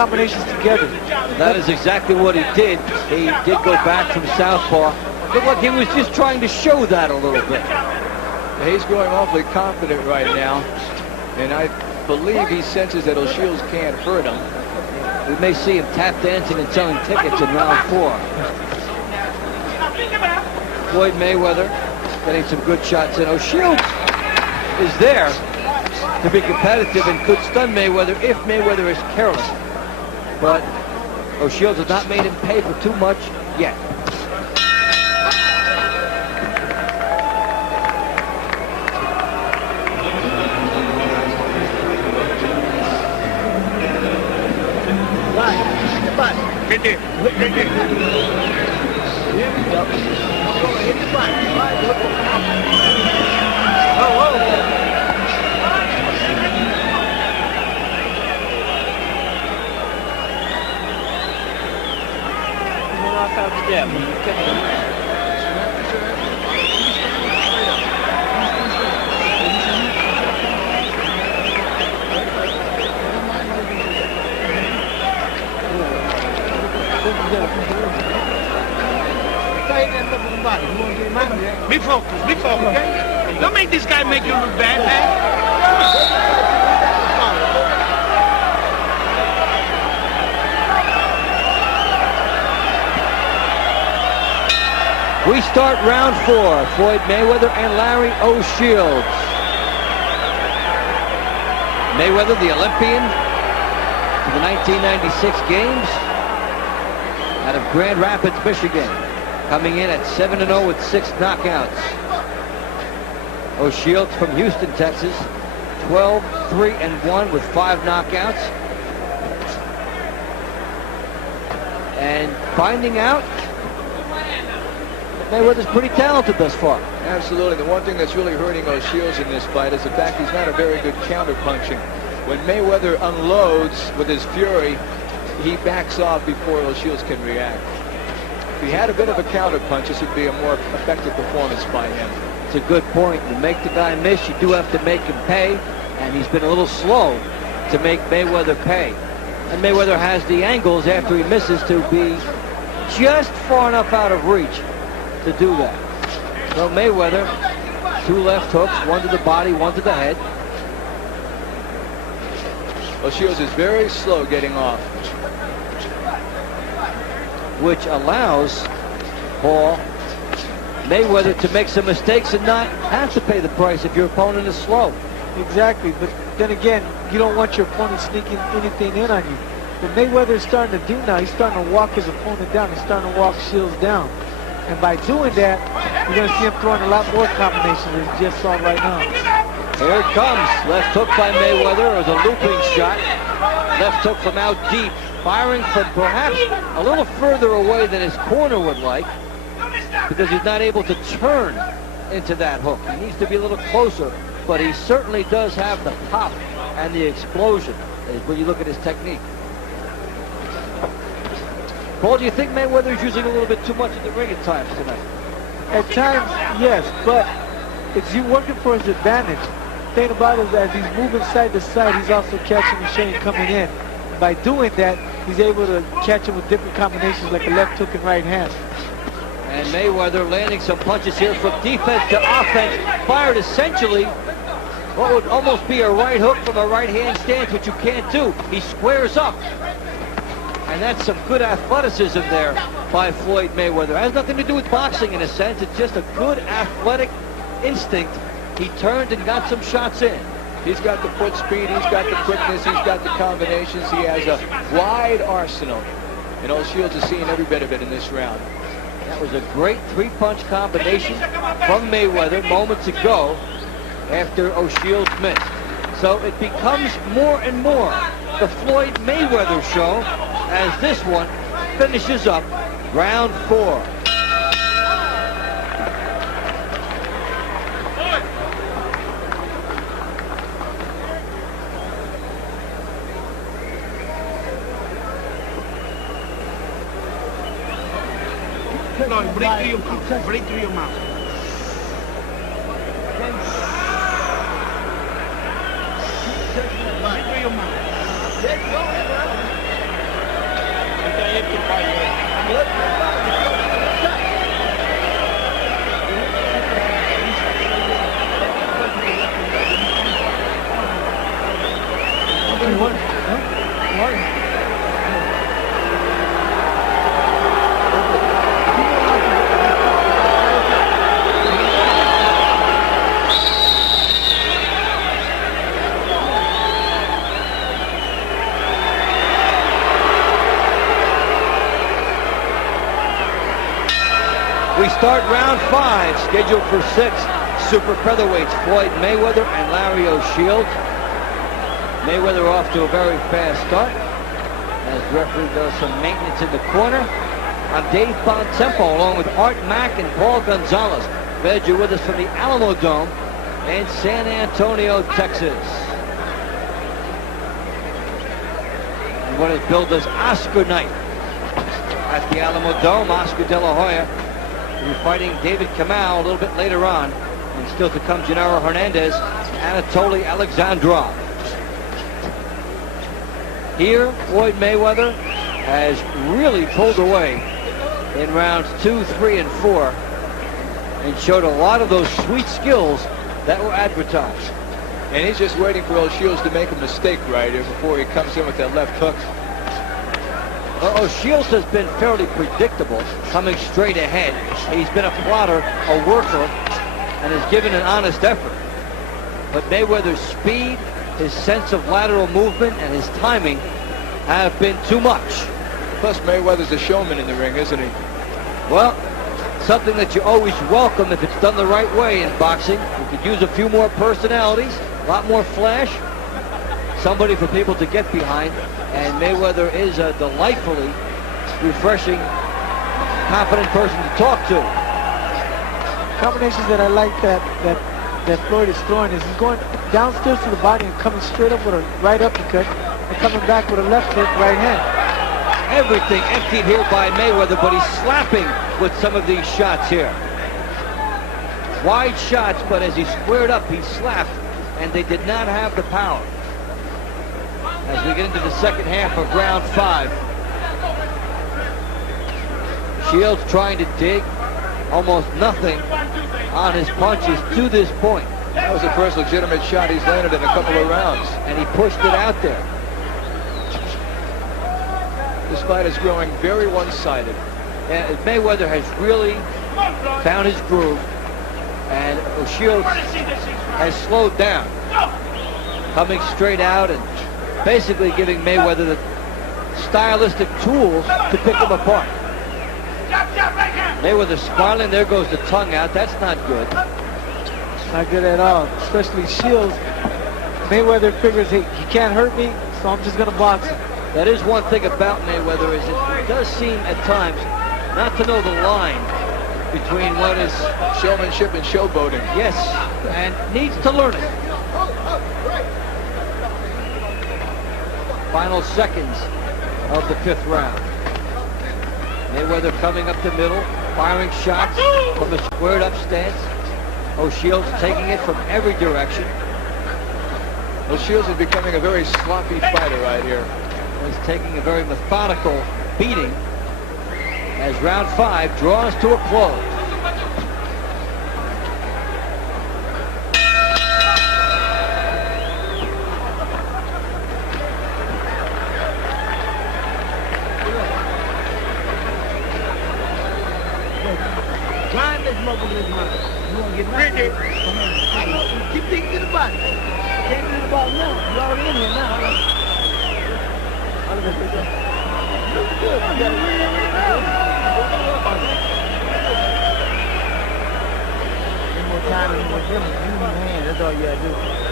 combinations together. That is exactly what he did. He did go back from southpaw. Looked like he was just trying to show that a little bit. He's growing awfully confident right now, and I believe he senses that O'Shields can't hurt him. We may see him tap dancing and selling tickets in round 4. Floyd Mayweather getting some good shots in. O'Shields is there to be competitive and could stun Mayweather if Mayweather is careless. But O'Shields has not made him pay for too much yet. Hit it. Hit it. Hit the button. Be focused, okay? Don't make this guy make you look bad, man. We start round 4. Floyd Mayweather and Larry O'Shields. Mayweather, the Olympian to the 1996 games out of Grand Rapids, Michigan, coming in at 7-0 with 6 knockouts. O'Shields from Houston, Texas, 12-3-1 with 5 knockouts. And finding out that Mayweather's pretty talented thus far. Absolutely. The one thing that's really hurting O'Shields in this fight is the fact he's not a very good counter-punching. When Mayweather unloads with his fury, he backs off before O'Shields can react. If he had a bit of a counter-punch, this would be a more effective performance by him. It's a good point. You make the guy miss, you do have to make him pay, and he's been a little slow to make Mayweather pay. And Mayweather has the angles after he misses to be just far enough out of reach to do that. So Mayweather, 2 left hooks, 1 to the body, 1 to the head. O'Shields is very slow getting off, which allows Paul Mayweather to make some mistakes and not have to pay the price if your opponent is slow. Exactly, but then again, you don't want your opponent sneaking anything in on you. What Mayweather is starting to do now, he's starting to walk his opponent down. He's starting to walk Shields down. And by doing that, you're going to see him throwing a lot more combinations than he just saw right now. Here it comes. Left hook by Mayweather. It was a looping shot. Left hook from out deep. Firing from perhaps a little further away than his corner would like, because he's not able to turn into that hook. He needs to be a little closer, but he certainly does have the pop and the explosion when you look at his technique. Paul, do you think Mayweather is using a little bit too much of the ring at times tonight? At times, yes, but it's you working for his advantage. The thing about it is, as he's moving side to side, he's also catching the Shane coming in. By doing that, he's able to catch him with different combinations like a left hook and right hand. And Mayweather landing some punches here from defense to offense. Fired essentially what would almost be a right hook from a right hand stance, which you can't do. He squares up. And that's some good athleticism there by Floyd Mayweather. It has nothing to do with boxing in a sense. It's just a good athletic instinct. He turned and got some shots in. He's got the foot speed, he's got the quickness, he's got the combinations. He has a wide arsenal. And O'Shields is seeing every bit of it in this round. That was a great 3-punch combination from Mayweather moments ago after O'Shields missed. So it becomes more and more the Floyd Mayweather show as this one finishes up round 4. Floyd, break through your mouth. Break through your mouth. Break through your mouth. We start round 5, scheduled for 6 super featherweights, Floyd Mayweather and Larry O'Shields. Mayweather off to a very fast start as referee does some maintenance in the corner. I'm Dave Bontempo along with Art Mack and Paul Gonzalez. Glad you're with us from the Alamodome in San Antonio, Texas. And what is billed as Oscar night at the Alamodome. Oscar De La Hoya will be fighting David Kamau a little bit later on. And still to come, Gennaro Hernandez, Anatoly Alexandrov. Here, Floyd Mayweather has really pulled away in rounds 2, 3, and 4 and showed a lot of those sweet skills that were advertised. And he's just waiting for O'Shields to make a mistake right here before he comes in with that left hook. O'Shields has been fairly predictable, coming straight ahead. He's been a plotter, a worker, and has given an honest effort. But Mayweather's speed, his sense of lateral movement, and his timing have been too much. Plus, Mayweather's a showman in the ring, isn't he? Well, something that you always welcome if it's done the right way in boxing. You could use a few more personalities, a lot more flash, somebody for people to get behind. And Mayweather is a delightfully refreshing, confident person to talk to. Combinations that I like that Floyd is throwing is he's going downstairs to the body and coming straight up with a right uppercut and coming back with a left hook, right hand. Everything emptied here by Mayweather, but he's slapping with some of these shots here. Wide shots, but as he squared up, he slapped, and they did not have the power. As we get into the second half of round 5. Shields trying to dig, almost nothing on his punches to this point. That was the first legitimate shot he's landed in a couple of rounds. And he pushed it out there. This fight is growing very one-sided. And Mayweather has really found his groove, and O'Shields has slowed down, coming straight out and basically giving Mayweather the stylistic tools to pick him apart. Mayweather smiling, there goes the tongue out. That's not good. Not good at all, especially Shields. Mayweather figures, hey, he can't hurt me, so I'm just going to box him. That is one thing about Mayweather, is it does seem at times not to know the line between what is Showmanship and showboating. yes, and needs to learn it. Final seconds of the 5th round. Mayweather coming up the middle, firing shots from a squared up stance. O'Shields taking it from every direction. O'Shields is becoming a very sloppy fighter right here. He's taking a very methodical beating as round 5 draws to a close. Grind this motherfucker, man. You want to get ready? Keep thinking to the body. Can't do the ball now. You're already in here now. Look good. You got one more time and more different. Use your hand. That's all you got to do.